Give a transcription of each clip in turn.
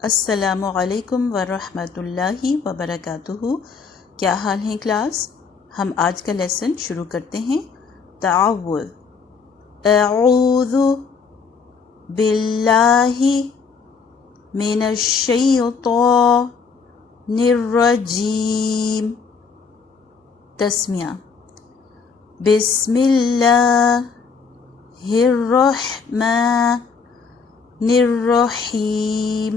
السلام علیکم ورحمۃ اللہ وبرکاتہ۔ کیا حال ہیں کلاس؟ ہم آج کا لیسن شروع کرتے ہیں۔ تعوذ، اعوذ باللہ من الشیطان الرجیم۔ تسمیہ، بسم اللہ الرحمن الرحیم۔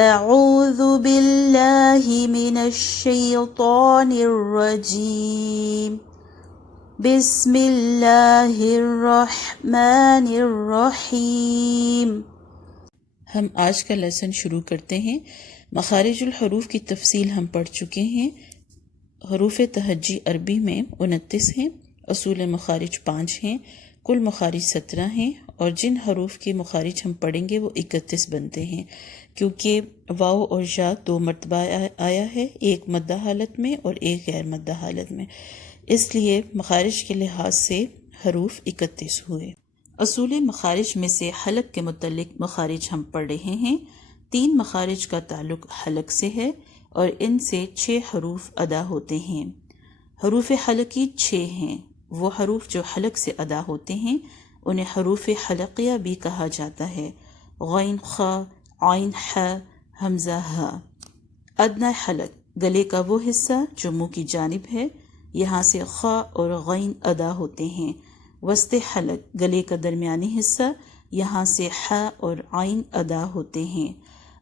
اعوذ باللہ من الشیطان الرجیم، بسم اللہ الرحمن الرحیم۔ ہم آج کا لیسن شروع کرتے ہیں۔ مخارج الحروف کی تفصیل ہم پڑھ چکے ہیں۔ حروف تہجی عربی میں 29 ہیں، اصول مخارج 5 ہیں، کل مخارج 17 ہیں، اور جن حروف کے مخارج ہم پڑھیں گے وہ 31 بنتے ہیں، کیونکہ واو اور یا 2 مرتبہ آیا ہے، ایک مدہ حالت میں اور ایک غیر مدہ حالت میں، اس لیے مخارج کے لحاظ سے حروف 31 ہوئے۔ اصول مخارج میں سے حلق کے متعلق مخارج ہم پڑھ رہے ہیں۔ 3 مخارج کا تعلق حلق سے ہے اور ان سے 6 حروف ادا ہوتے ہیں۔ حروف حلقی 6 ہیں۔ وہ حروف جو حلق سے ادا ہوتے ہیں انہیں حروف حلقیہ بھی کہا جاتا ہے۔ غین خ، عین ح، حمزہ ہ۔ ادنی حلق، گلے کا وہ حصہ جو منہ کی جانب ہے، یہاں سے خ اور غین ادا ہوتے ہیں۔ وسط حلق، گلے کا درمیانی حصہ، یہاں سے ح اور عین ادا ہوتے ہیں۔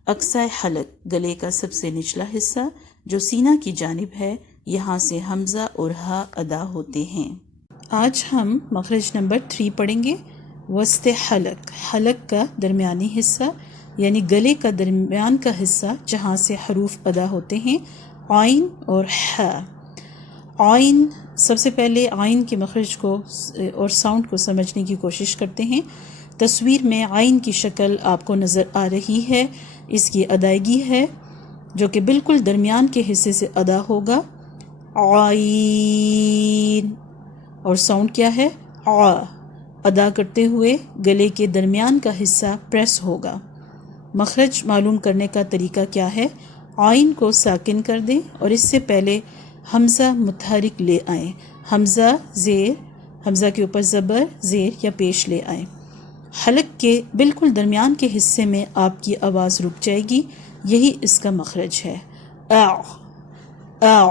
اقصی حلق، گلے کا سب سے نچلا حصہ جو سینہ کی جانب ہے، یہاں سے حمزہ اور ہ ادا ہوتے ہیں۔ آج ہم مخرج نمبر 3 پڑھیں گے۔ وسط حلق، حلق کا درمیانی حصہ یعنی گلے کا درمیان کا حصہ جہاں سے حروف ادا ہوتے ہیں، عین اور ح۔ عین، سب سے پہلے عین کے مخرج کو اور ساؤنڈ کو سمجھنے کی کوشش کرتے ہیں۔ تصویر میں عین کی شکل آپ کو نظر آ رہی ہے، اس کی ادائیگی ہے جو کہ بالکل درمیان کے حصے سے ادا ہوگا، عین، اور ساؤنڈ کیا ہے؟ ع۔ ادا کرتے ہوئے گلے کے درمیان کا حصہ پریس ہوگا۔ مخرج معلوم کرنے کا طریقہ کیا ہے؟ عین کو ساکن کر دیں اور اس سے پہلے حمزہ متحرک لے آئیں۔ حمزہ زیر، حمزہ کے اوپر زبر، زیر یا پیش لے آئیں۔ حلق کے بالکل درمیان کے حصے میں آپ کی آواز رک جائے گی، یہی اس کا مخرج ہے۔ اع، اع۔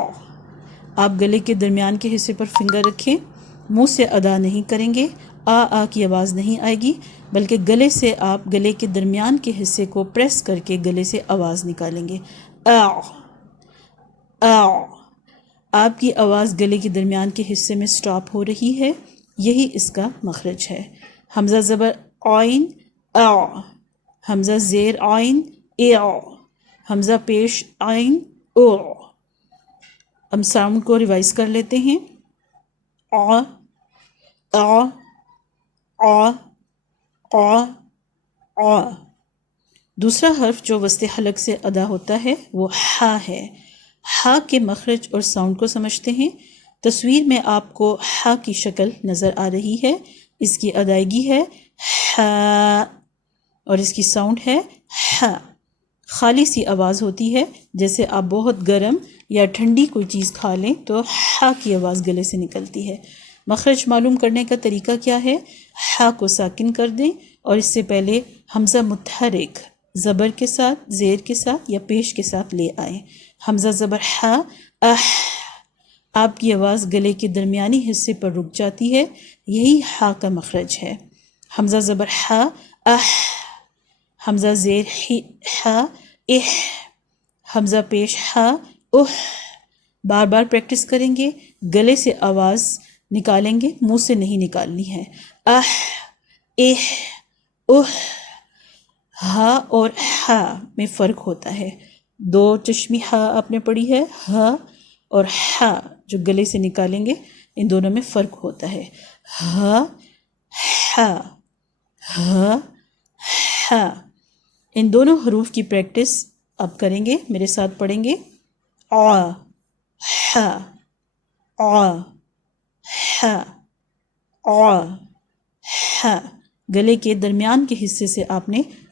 آپ گلے کے درمیان کے حصے پر فنگر رکھیں، منہ سے ادا نہیں کریں گے، آ کی آواز نہیں آئے گی، بلکہ گلے سے آپ گلے کے درمیان کے حصے کو پریس کر کے گلے سے آواز نکالیں گے۔ اع، اع۔ آپ کی آواز گلے کے درمیان کے حصے میں سٹاپ ہو رہی ہے، یہی اس کا مخرج ہے۔ حمزہ زبر عین، اع۔ حمزہ زیر عین، اع۔ حمزہ پیش عین، اع۔ ہم ساؤنڈ کو ریوائز کر لیتے ہیں۔ ع، ع، ع، ع، ع۔ دوسرا حرف جو وسط حلق سے ادا ہوتا ہے وہ ح ہے۔ ح کے مخرج اور ساؤنڈ کو سمجھتے ہیں۔ تصویر میں آپ کو ح کی شکل نظر آ رہی ہے، اس کی ادائیگی ہے ح اور اس کی ساؤنڈ ہے ح۔ خالی سی آواز ہوتی ہے، جیسے آپ بہت گرم یا ٹھنڈی کوئی چیز کھا لیں تو ح کی آواز گلے سے نکلتی ہے۔ مخرج معلوم کرنے کا طریقہ کیا ہے؟ ح کو ساکن کر دیں اور اس سے پہلے حمزہ متحرک زبر کے ساتھ، زیر کے ساتھ یا پیش کے ساتھ لے آئیں۔ حمزہ زبر ح، اح۔ آپ کی آواز گلے کے درمیانی حصے پر رک جاتی ہے، یہی ح کا مخرج ہے۔ حمزہ زبر ح، اح۔ حمزہ زیر ح، اح۔ حمزہ پیش ح، اح۔ بار بار پریکٹس کریں گے، گلے سے آواز نکالیں گے، منہ سے نہیں نکالنی ہے۔ اح، اح، اح۔ ہ اور ح میں فرق ہوتا ہے۔ 2 چشمی ح آپ نے پڑھی ہے، ہ اور ح جو گلے سے نکالیں گے، ان دونوں میں فرق ہوتا ہے۔ ہ، ح، ہ، ح۔ ان دونوں حروف کی پریکٹس آپ کریں گے، میرے ساتھ پڑھیں گے۔ ع، ح، ع، ح، ع، ح۔ گلے کے درمیان کے حصے سے آپ نے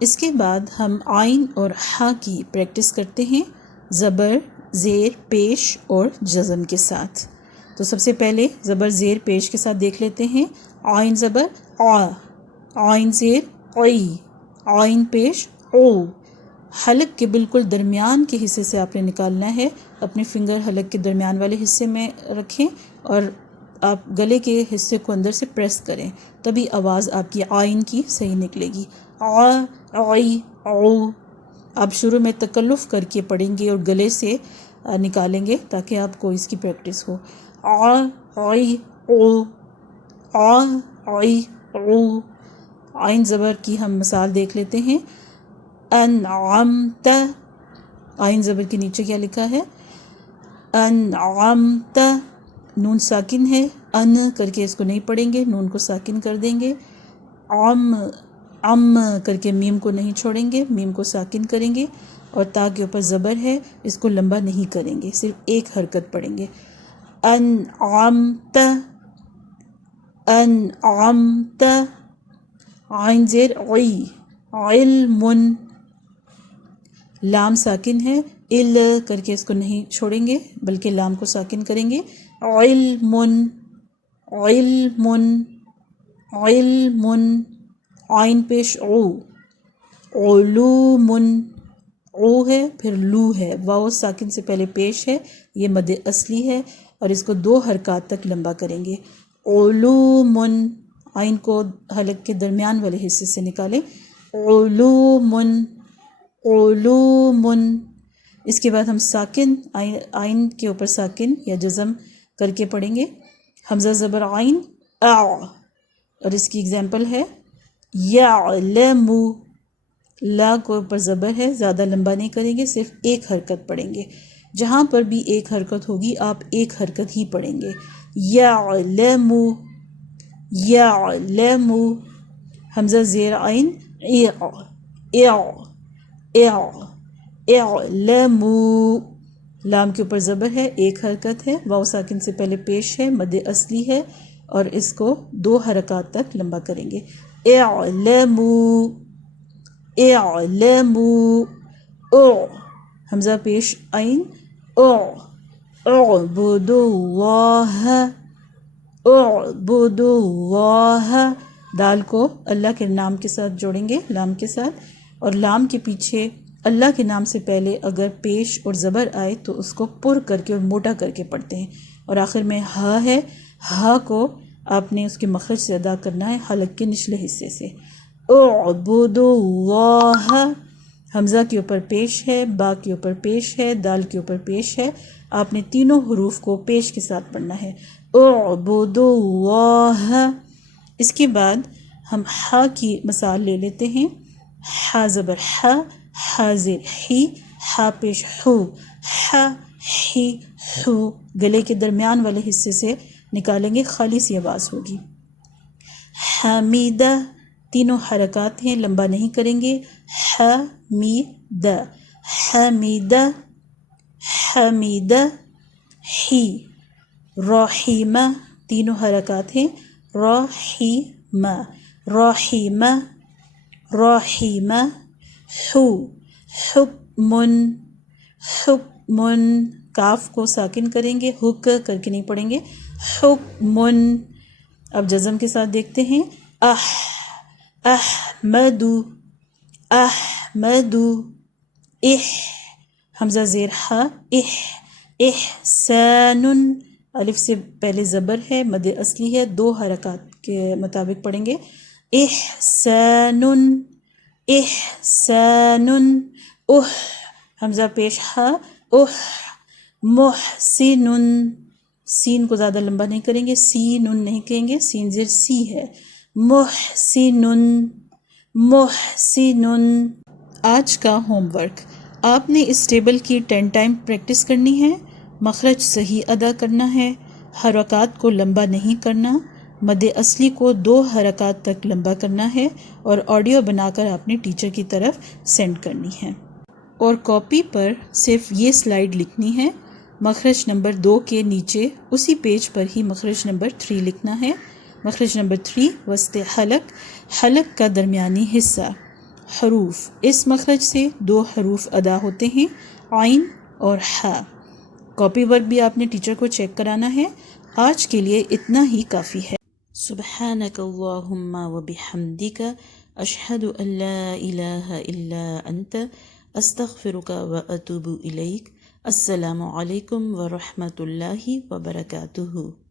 اس کے بعد ہم عین اور ہا کی پریکٹس کرتے ہیں زبر، زیر، پیش اور جزم کے ساتھ۔ تو سب سے پہلے زبر زیر پیش کے ساتھ دیکھ لیتے ہیں۔ عین زبر آ، عین زیر عی، عین پیش او۔ حلق کے بالکل درمیان کے حصے سے آپ نے نکالنا ہے، اپنے فنگر حلق کے درمیان والے حصے میں رکھیں اور آپ گلے کے حصے کو اندر سے پریس کریں، تبھی آواز آپ کی عین کی صحیح نکلے گی۔ آ، عی، او۔ آپ شروع میں تکلف کر کے پڑھیں گے اور گلے سے نکالیں گے تاکہ آپ کو اس کی پریکٹس ہو۔ آ، عی، او، آ، عی، او۔ عین زبر کی ہم مثال دیکھ لیتے ہیں۔ انعمت، عین زبر کے نیچے کیا لکھا ہے؟ انعمت، نون ساکن ہے، ان کر کے اس کو نہیں پڑھیں گے، نون کو ساکن کر دیں گے۔ ام کر کے میم کو نہیں چھوڑیں گے، میم کو ساکن کریں گے، اور تا کے اوپر زبر ہے، اس کو لمبا نہیں کریں گے، صرف ایک حرکت پڑھیں گے۔ انعمت، انعمت۔ عین زیر عی، علم، لام ساکن ہے، ال کر کے اس کو نہیں چھوڑیں گے بلکہ لام کو ساکن کریں گے۔ علم، علم، علم۔ عین پیش او، علوم، او ہے پھر لو ہے، واو ساکن سے پہلے پیش ہے، یہ مد اصلی ہے اور اس کو 2 حرکات تک لمبا کریں گے۔ علوم، عین کو حلق کے درمیان والے حصے سے نکالیں۔ علوم، علوم۔ اس کے بعد ہم ساکن، عین کے اوپر ساکن یا جزم کر کے پڑھیں گے۔ حمزہ زبر عین اع، اور اس کی اگزامپل ہے یعلم، لا کو اوپر زبر ہے، زیادہ لمبا نہیں کریں گے، صرف ایک حرکت پڑھیں گے۔ جہاں پر بھی ایک حرکت ہوگی آپ ایک حرکت ہی پڑھیں گے۔ یعلم، یعلم۔ حمزہ زیر عین اع، اع، اع، اعلم، لام کے اوپر زبر ہے، ایک حرکت ہے، واو ساکن سے پہلے پیش ہے، مد اصلی ہے اور اس کو 2 حرکات تک لمبا کریں گے۔ اعلم، اعلم، او، حمزہ پیش عین او، اعبد اللہ، اعبد اللہ۔ دال کو اللہ کے نام کے ساتھ جوڑیں گے، لام کے ساتھ، اور لام کے پیچھے اللہ کے نام سے پہلے اگر پیش اور زبر آئے تو اس کو پر کر کے اور موٹا کر کے پڑھتے ہیں، اور آخر میں ہا ہے، ہا کو آپ نے اس کے مخرج سے ادا کرنا ہے، حلق کے نچلے حصے سے۔ اعبد اللہ، حمزہ کے اوپر پیش ہے، با کے اوپر پیش ہے، دال کے اوپر پیش ہے، آپ نے تینوں حروف کو پیش کے ساتھ پڑھنا ہے۔ اعبد اللہ۔ اس کے بعد ہم ہا کی مثال لے لیتے ہیں۔ ہا زبر ہا، ہا زیر ہی، ہا پیش ہو، ہا، ہی، ہو، گلے کے درمیان والے حصے سے نکالیں گے، خالی سی آواز ہوگی۔ حمیدہ، تینوں حرکات ہیں، لمبا نہیں کریں گے۔ حمیدہ، حمیدہ، حمیدہ، ہی۔ رحیمہ، تینوں حرکات ہیں، رحیمہ، رحیمہ، رحیمہ۔ حو، حکمن، حکمن، کاف کو ساکن کریں گے، حک کر کے نہیں پڑھیں گے، حکمن۔ اب جزم کے ساتھ دیکھتے ہیں۔ احمد، احمد، حمزہ زیر ہا، احسان، الف سے پہلے زبر ہے، مد اصلی ہے، 2 حرکات کے مطابق پڑھیں گے۔ احسان، احسان، حمزہ پیش ہا، محسن، سین کو زیادہ لمبا نہیں کریں گے، سین نہیں کہیں گے، سین زیر سی ہے، محسن، محسن۔ آج کا ہوم ورک، آپ نے اس ٹیبل کی 10 ٹائم پریکٹس کرنی ہے، مخرج صحیح ادا کرنا ہے، حرکات کو لمبا نہیں کرنا، مد اصلی کو 2 حرکات تک لمبا کرنا ہے، اور آڈیو بنا کر اپنے ٹیچر کی طرف سینڈ کرنی ہے۔ اور کاپی پر صرف یہ سلائیڈ لکھنی ہے، مخرج نمبر 2 کے نیچے اسی پیج پر ہی مخرج نمبر 3 لکھنا ہے، مخرج نمبر 3 وسط حلق، حلق کا درمیانی حصہ. حروف، اس مخرج سے 2 حروف ادا ہوتے ہیں، عین اور ح. کاپی ورک بھی آپ نے ٹیچر کو چیک کرانا ہے. آج کے لیے اتنا ہی کافی ہے. سبحانک اللہم وبحمدک اشہد ان لا الہ الا انت استغفرک واتوب الیک. السلام علیکم ورحمۃ اللہ وبرکاتہ.